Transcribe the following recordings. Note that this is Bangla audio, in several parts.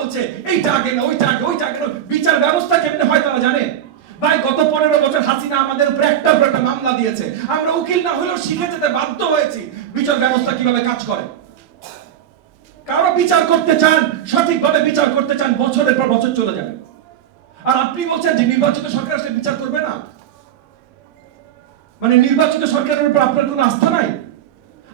বলছে এইটা আগে না ওইটা আগে ওইটা আগে না বিচার ব্যবস্থা কেমনে হয় তারা জানে? ভাই, গত পনেরো বছর হাসিনা আমাদের উপর একটার পর একটা মামলা দিয়েছে। আমরা উকিল না হলেও শিখে যেতে বাধ্য হয়েছি বিচার ব্যবস্থা কীভাবে কাজ করে। কারও বিচার করতে চান, সঠিকভাবে বিচার করতে চান, বছরের পর বছর চলে যাবে। আর আপনি বলছেন যে নির্বাচিত সরকার আসলে বিচার করবে না? মানে নির্বাচিত সরকারের উপর আপনার কোনো আস্থা নাই?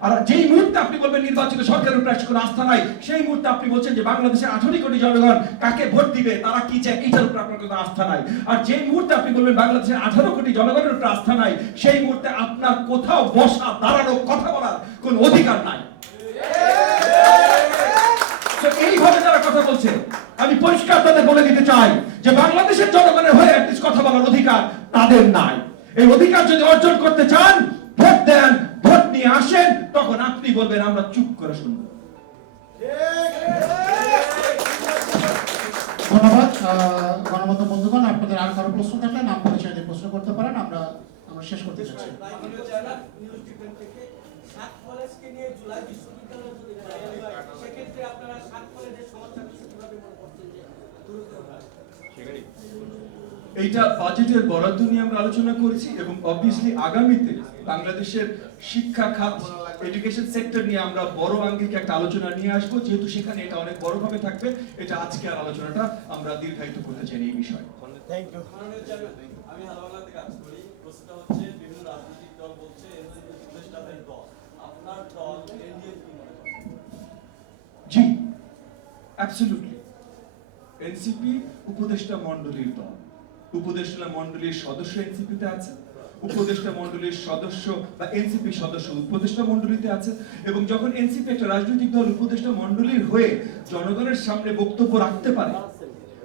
আর যেই মুহূর্তে আপনি বলবেন নির্বাচিত সরকারের উপর কোনো আস্থা নাই, সেই মুহূর্তে আপনি বলছেন যে বাংলাদেশের আঠারো কোটি জনগণ কাকে ভোট দিবে, তারা কি চায় এইটার উপর আপনার কোনো আস্থা নাই। আর যেই মুহূর্তে আপনি বলবেন বাংলাদেশের আঠারো কোটি জনগণের উপর আস্থা নাই, সেই মুহূর্তে আপনার কোথাও বসা, দাঁড়ানো, কথা বলার কোনো অধিকার নাই। এইভাবে যারা কথা বলছে, আমি পরিষ্কার তাদের বলে দিতে চাই যে বাংলাদেশের জনগণের হয়ে কথা বলার অধিকার তাদের নাই। এই অধিকার যদি অর্জন করতে চান, ভোট দেন নিয়ে আসেন তখন আপনি বলবেন আমরা চুপ করে শুনব ধন্যবাদ আহ, গণমাধ্যম বন্ধুগণ আপনাদের আর কারও প্রশ্ন থাকলে নাম পরিচয় দিয়ে প্রশ্ন করতে পারেন আমরা আমরা শেষ করতে চাচ্ছি সেক্ষেত্রে আপনারা সাত কলেজের সমস্যা কীভাবে মনে করছেন যে? এইটা বাজেটের বরাদ্দ নিয়ে আমরা আলোচনা করেছি এবং অবভিয়াসলি আগামীতে বাংলাদেশের শিক্ষা খাত এডুকেশন সেক্টর নিয়ে আমরা বড় আঙ্গিক একটা আলোচনা নিয়ে আসব। যেহেতু সেখানে এটা অনেক বড়ভাবে থাকবে এটা আজকে আর আলোচনাটা আমরা দীর্ঘায়িত করতে চাই এই বিষয়ে। মাননীয় চেয়ারম্যান আমি হালবাংলাতে কাজ করি। প্রশ্নটা হচ্ছে বিভিন্ন রাজনৈতিক দল বলছে এনসিপি উপদেষ্টাদের দল। আপনার দল এনডিএ কি মনে জি অ্যাবসলিউটলি এনসিপি উপদেষ্টা মণ্ডলীর দল। উপদেষ্টা মণ্ডলীর সদস্য এনসিপিতে আছে, উপদেষ্টা মণ্ডলীর সদস্য বা এনসিপি সদস্য উপদেষ্টা মণ্ডলীতে আছে এবং যখন এনসিপি একটা রাজনৈতিক দল উপদেষ্টা মণ্ডলীর হয়ে জনগণের সামনে বক্তব্য রাখতে পারে,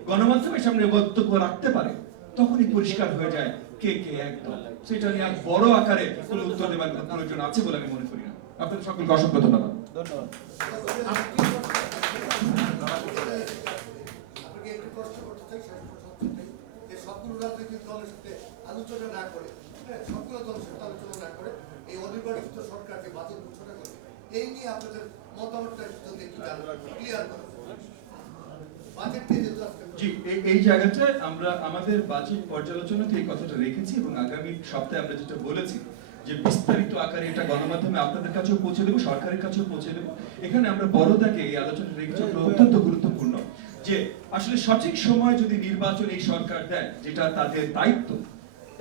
গণমাধ্যমের সামনে বক্তব্য রাখতে পারে, তখনই পরিষ্কার হয়ে যায় কে কে এক দল। সেটা নিয়ে বড় আকারে কোনো উত্তর দেওয়ার প্রয়োজন আছে বলে আমি মনে করি না। আপনাদের সকলকে অসংখ্য ধন্যবাদ। আপনাকে একটু প্রশ্ন করতে চাই শেষ প্রশ্ন হচ্ছে যে সবগুলো রাজনৈতিক দলের সাথে আলোচনা না করে হ্যাঁ আলোচনা না করে, এই অনির্বাচিত সরকারকে বাতিল ঘোষণা করে, এই নিয়ে আপনাদের মতামতটা যদি একটু ক্লিয়ার জি, এই- জায়গাটায় আমরা আমাদের বাজেট পর্যালোচনাতে এই কথাটা রেখেছি এবং আগামী সপ্তাহে আমরা যেটা বলেছি, যে বিস্তারিত আকারে এটা গণমাধ্যমে আপনাদের কাছেও পৌঁছে দেবো, সরকারের কাছেও পৌঁছে দেবো। এখানে আমরা বড় দাগে এই আলোচনা রেখেছি অত্যন্ত গুরুত্বপূর্ণ। যে আসলে সঠিক সময় যদি নির্বাচন এই সরকার দেয়, যেটা তাদের দায়িত্ব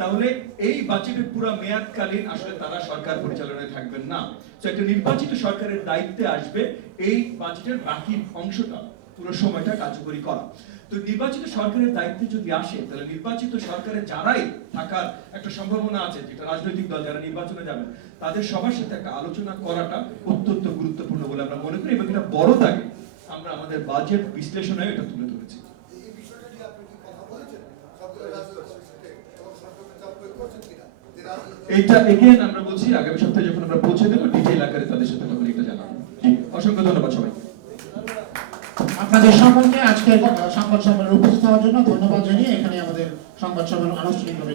তাহলে এই বাজেটের পুরো মেয়াদকালীন আসলে তারা সরকার পরিচালনায় থাকবেন না। তো একটা নির্বাচিত সরকারের দায়িত্বে আসবে এই বাজেটের বাকি অংশটা, পুরো সময়টা কার্যকরী করা। তো নির্বাচিত সরকারের দায়িত্বে যদি আসে, তাহলে নির্বাচিত সরকারে যারাই থাকার একটা সম্ভাবনা আছে, যেটা রাজনৈতিক দল যারা নির্বাচনে যাবেন তাদের সবার সাথে একটা আলোচনা করাটা অত্যন্ত গুরুত্বপূর্ণ বলে আমরা মনে করি এবং এটা বড় দাগে আমরা আমাদের বাজেট বিশ্লেষণে এটা তুলে ধরেছি এই বিষয়টা নিয়ে আপনি কি কথা বলেছেন সবগুলো রাজনৈতিক দলের সাথে এবং সরকারের চাপ প্রয়োগ করছেন কিনা যে রাজনৈতিক দল- এইটা এগেন আমরা বলছি, আগামী সপ্তাহে যখন আমরা পৌঁছে দেবো ডিটেইল আকারে তাদের সাথে তখন এটা জানাব। অসংখ্য ধন্যবাদ সবাই আপনাদের সকলকে আজকের সংবাদ সম্মেলনে উপস্থিত হওয়ার জন্য ধন্যবাদ জানিয়ে এখানে আমাদের সংবাদ সম্মেলন আনুষ্ঠানিকভাবে